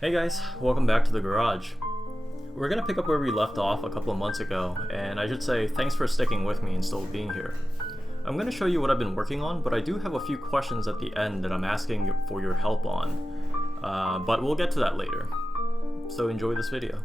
Hey guys, welcome back to the garage. We're gonna pick up where we left off a couple of months ago, and I should say thanks for sticking with me and still being here. I'm gonna show you what I've been working on, but I do have a few questions at the end that I'm asking for your help on. But we'll get to that later. So enjoy this video.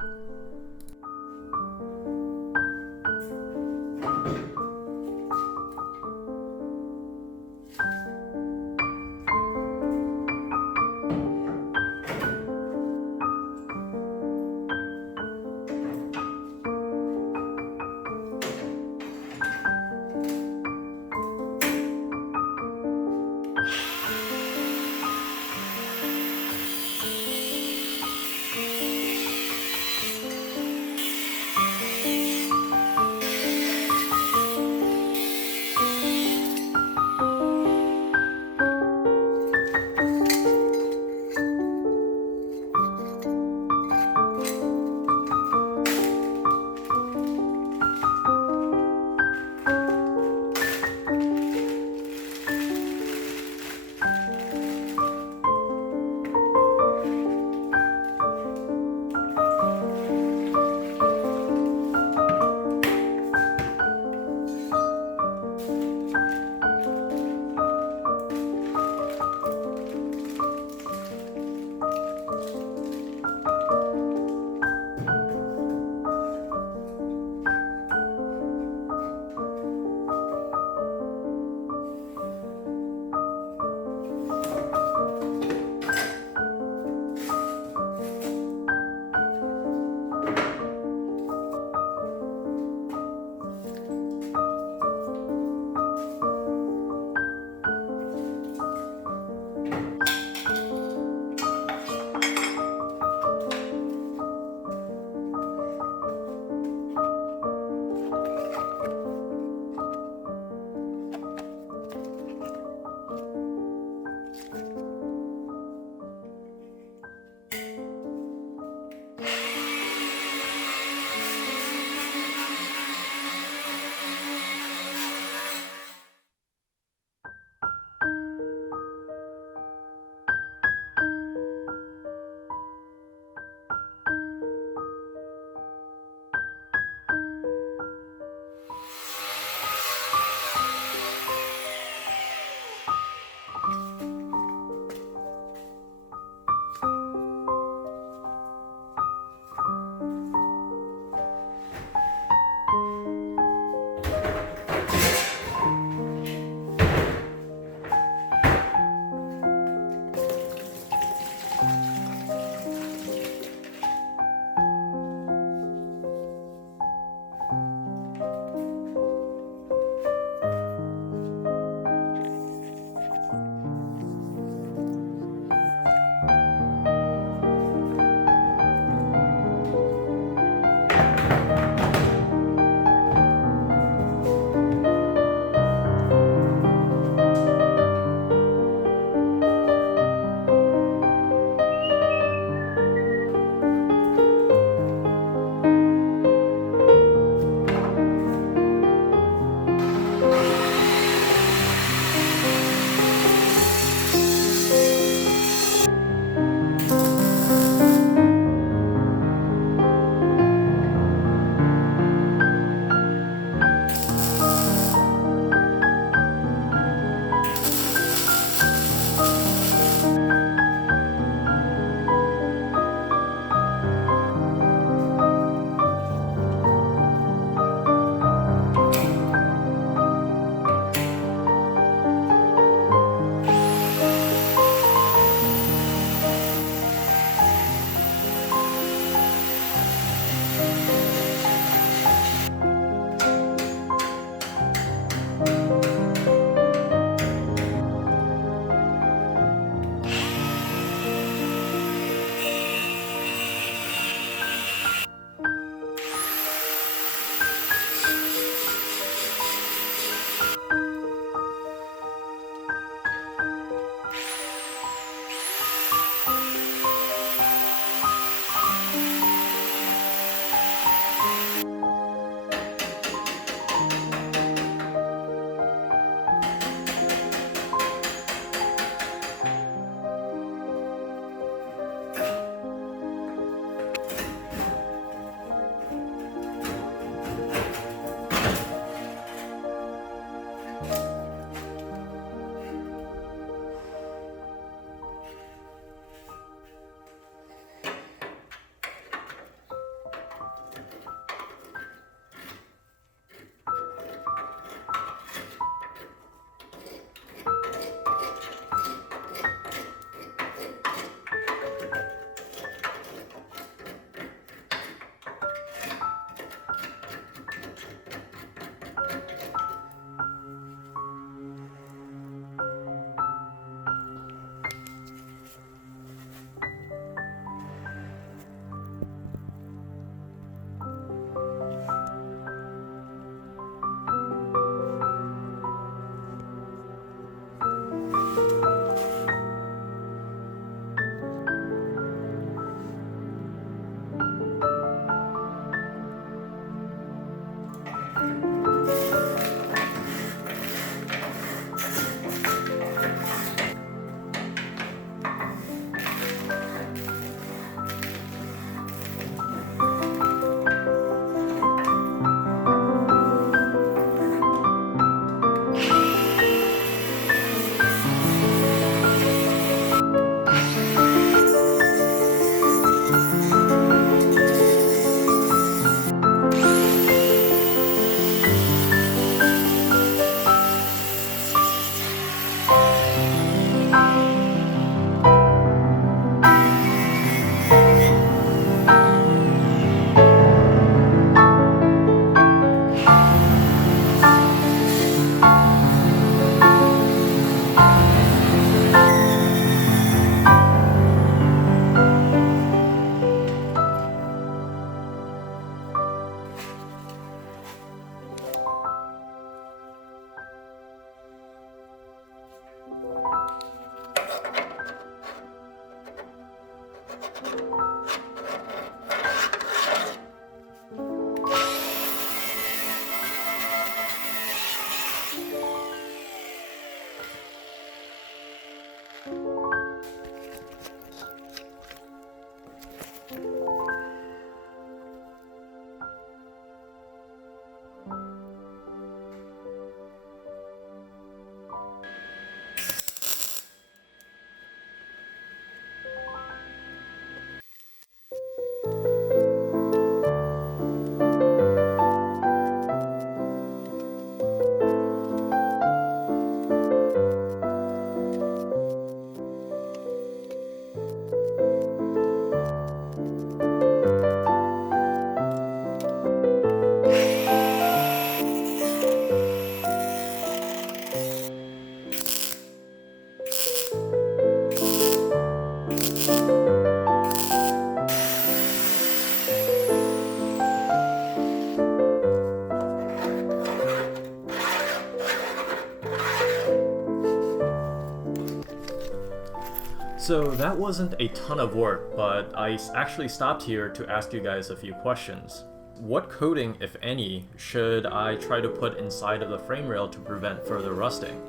So that wasn't a ton of work, but I actually stopped here to ask you guys a few questions. What coating, if any, should I try to put inside of the frame rail to prevent further rusting?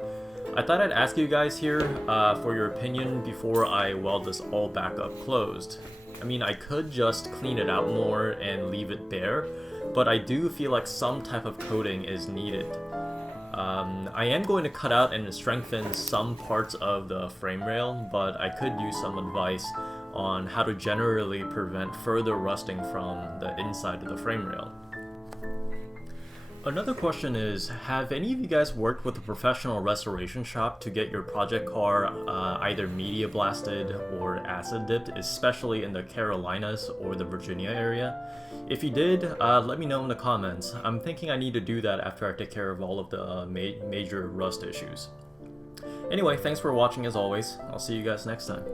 I thought I'd ask you guys here for your opinion before I weld this all back up closed. I mean, I could just clean it out more and leave it bare, but I do feel like some type of coating is needed. I am going to cut out and strengthen some parts of the frame rail, but I could use some advice on how to generally prevent further rusting from the inside of the frame rail. Another question is, have any of you guys worked with a professional restoration shop to get your project car either media blasted or acid dipped, especially in the Carolinas or the Virginia area? If you did, let me know in the comments. I'm thinking I need to do that after I take care of all of the major rust issues. Anyway, thanks for watching as always. I'll see you guys next time.